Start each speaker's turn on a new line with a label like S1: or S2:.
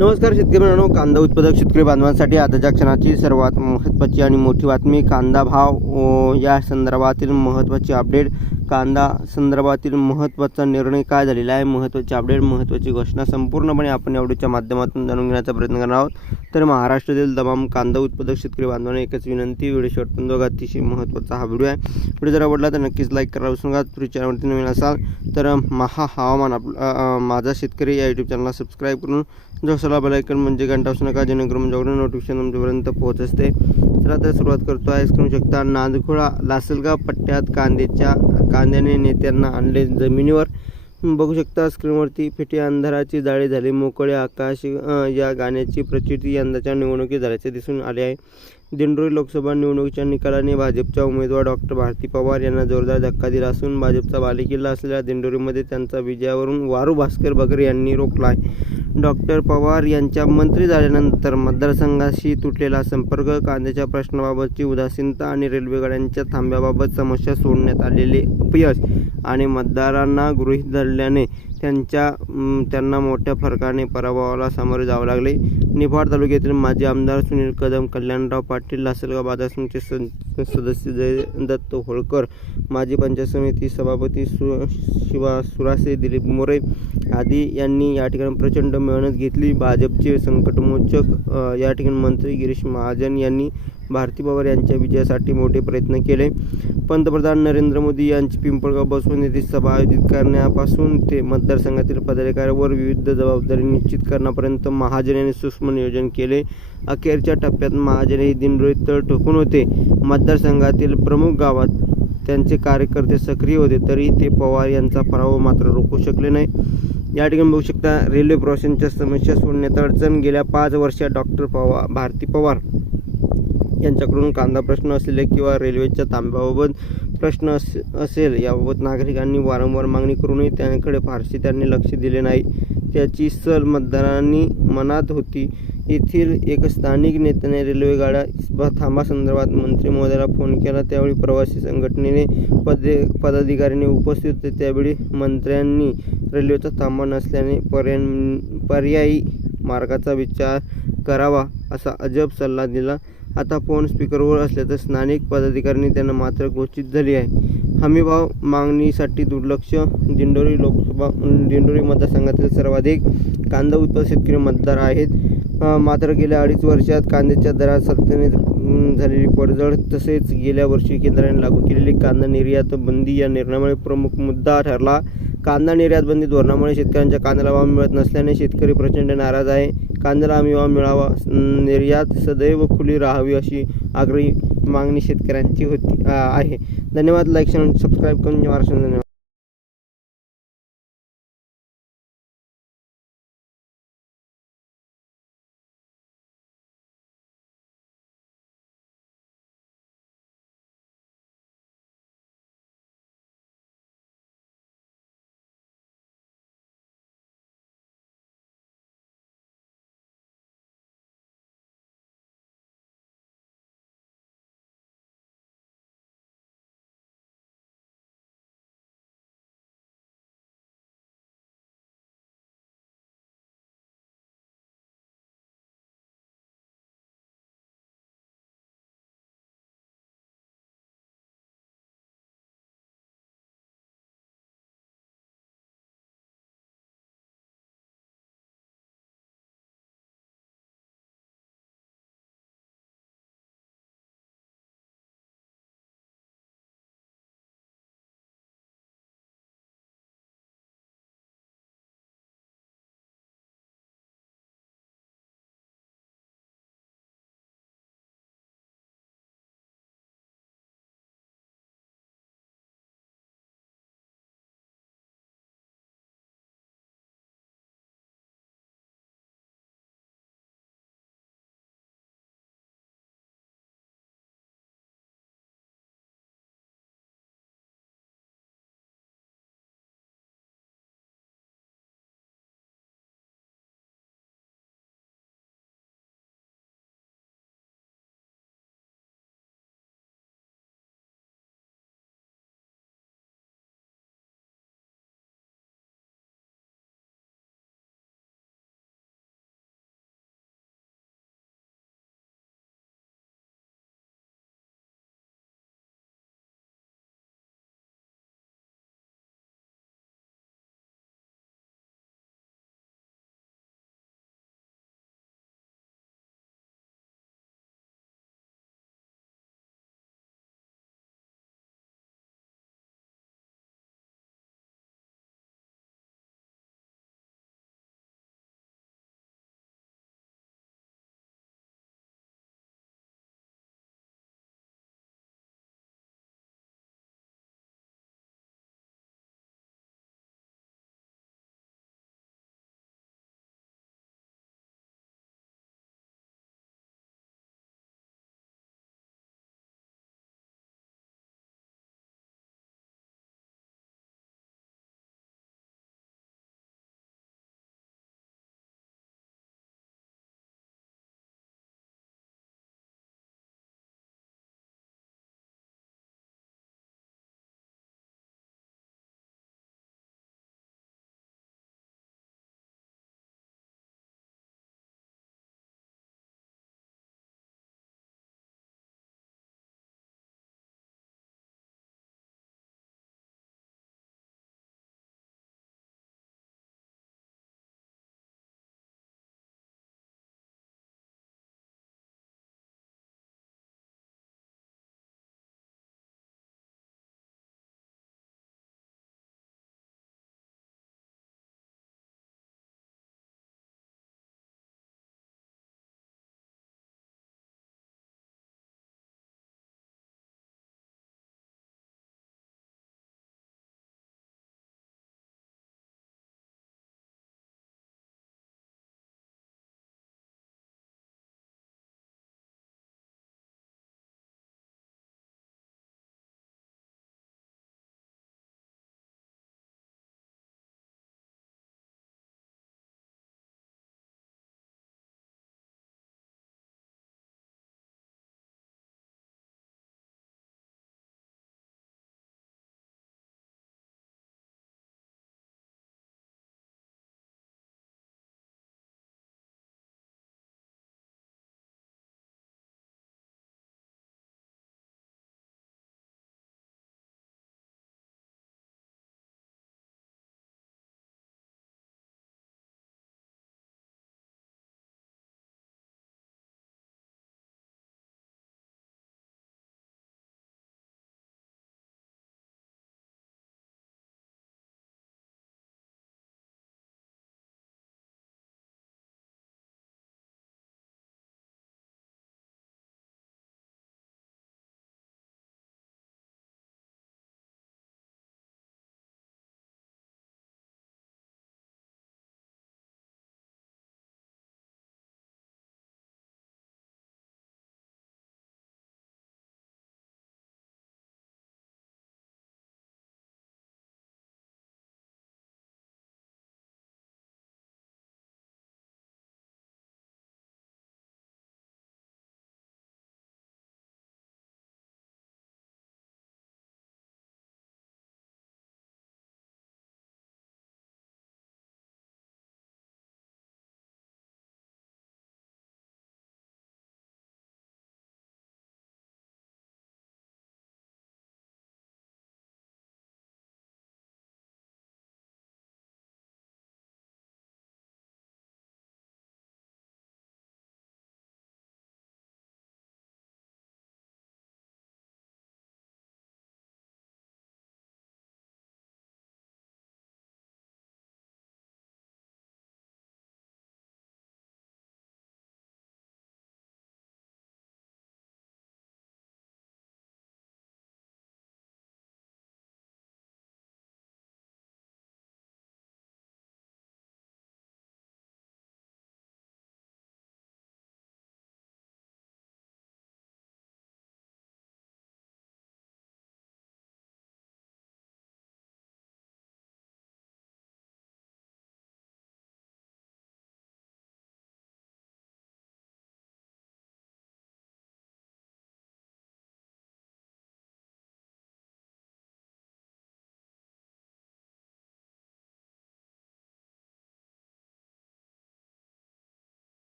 S1: नमस्कार शेतकरी मित्रांनो कांदा उत्पादक शेतकरी बांधवांसाठी आताच्या क्षणाची सर्वात महत्त्वाची आणि मोठी बातमी कांदा भाव या संदर्भातील महत्त्वाची अपडेट कांदा संदर्भातील महत्त्वाचा निर्णय काय झालेला आहे? महत्त्वाची अपडेट महत्त्वाची घोषणा संपूर्णपणे आपण या व्हिडिओच्या माध्यमातून जाणून घेण्याचा प्रयत्न करणार आहोत. तर महाराष्ट्रातील तमाम कांदा उत्पादक शेतकरी बांधवांना एकच विनंती व्हिडिओ शेवटपर्यंत बघा अतिशय महत्त्वाचा हा व्हिडिओ आहे. व्हिडिओ जर आवडला तर नक्कीच लाईक करा विसरू नका. तुम्ही चॅनलवरती नवीन असाल तर महा हवामान आप माझा शेतकरी या यूट्यूब चॅनलला सबस्क्राईब करून जो बेलायकन म्हणजे घंटा असू नका जेणेकरून जेवढं नोटिफिकेशन तुमच्यापर्यंत पोहोच असते तर आता सुरुवात करतो. आहे करू शकता नांदखोळा लासलगाव पट्ट्यात कांद्याच्या कांद्याने नेत्यांना आणले जमिनीवर. बघू शकता स्क्रीनवरती फिटी अंधाराची जाळी झाली मोकळे आकाश या गाण्याची प्रचिती यंदाच्या निवडणुकीत झाल्याचे दिसून आले आहे. दिंडोरी लोकसभा निवडणुकीच्या निकालाने भाजपच्या उमेदवार डॉक्टर भारती पवार यांना जोरदार धक्का दिला असून भाजपचा बालेकिल्ला असलेल्या दिंडोरीमध्ये त्यांचा विजयावरून वारू भास्कर बगरे यांनी रोखला आहे डॉक्टर पवार यांच्या मंत्री झाल्यानंतर मतदारसंघाशी तुटलेला संपर्क कांद्याच्या प्रश्नाबाबतची उदासीनता आणि रेल्वेगाड्यांच्या थांब्याबाबत समस्या सोडण्यात आलेले अपयश आणि मतदारांना गृहीत धरल्याने त्यांच्या त्यांना मोठ्या फरकाने पराभवाला सामोरे जावं लागले. निफाड तालुक्यातील माजी आमदार सुनील कदम कल्याणराव पाटील लासलगाव बाजारसमितीचे सं- सदस्य जयदत्त होळकर माजी पंचायत समिती सभापती सु शिवा सुरासे दिलीप मोरे आदी यांनी या ठिकाणी प्रचंड मेहनत घेतली. भाजपचे संकटमोचक या ठिकाणी मंत्री गिरीश महाजन यांनी भारती पवार यांच्या विजयासाठी मोठे प्रयत्न केले. पंतप्रधान नरेंद्र मोदी यांची पिंपळगाव बसवून येथे सभा आयोजित करण्यापासून ते मतदारसंघातील पदाधिकाऱ्यावर विविध जबाबदारी निश्चित करण्यापर्यंत महाजन यांनी सूक्ष्म नियोजन केले. अखेरच्या टप्प्यात महाजन हे दिनरोहित तळ ठोकून होते. मतदारसंघातील प्रमुख गावात त्यांचे कार्यकर्ते सक्रिय होते तरी ते पवार यांचा पराभव मात्र रोखू शकले नाही. या ठिकाणी बघू शकता रेल्वे प्रवाशांच्या समस्या सोडण्यात अडचण गेल्या पाच वर्षात डॉक्टर पवार भारती पवार यांच्याकडून कांदा प्रश्न असलेले किंवा रेल्वेच्या तांब्याबाबत प्रश्न अस असेल याबाबत नागरिकांनी वारंवार मागणी करूनही त्यांकडे फारशी त्यांनी लक्ष दिले नाही. त्याची सल मतदारांनी मनात होती. येथील एक स्थानिक नेत्याने रेल्वेगाड्या गाड्या थांबासंदर्भात मंत्री महोदयाला फोन केला. त्यावेळी प्रवासी संघटनेने पदे पदाधिकाऱ्यांनी उपस्थित होते. त्यावेळी मंत्र्यांनी रेल्वेचा थांबा नसल्याने पर्याय पर्यायी मार्गाचा विचार करावा असा अजब सल्ला दिला. आता फोन स्पीकरवर असल्याचं स्थानिक पदाधिकाऱ्यांनी त्यांना मात्र घोषित झाली आहे. हमीभाव मागणीसाठी दुर्लक्ष. दिंडोरी लोकसभा दिंडोरी मतदारसंघातील सर्वाधिक कांदा उत्पादक शेतकरी मतदार आहेत. मात्र गेल्या अडीच वर्षात कांद्याच्या दरात सातत्याने झालेली पडझड तसेच गेल्या वर्षी केंद्राने लागू केलेली कांदा निर्यात बंदी या निर्णयामुळे प्रमुख मुद्दा ठरला. कांदा निर्यात बंदी धोरणामुळे शेतकऱ्यांच्या कांद्याला वाव मिळत नसल्याने शेतकरी प्रचंड नाराज आहे. कांद्याला हमी वाव मिळावा निर्यात सदैव खुली राहावी अशी आग्रही मागणी शेतकऱ्यांची होती आहे. धन्यवाद लाईक शेअर सबस्क्राईब करून महाराष्ट्र धन्यवाद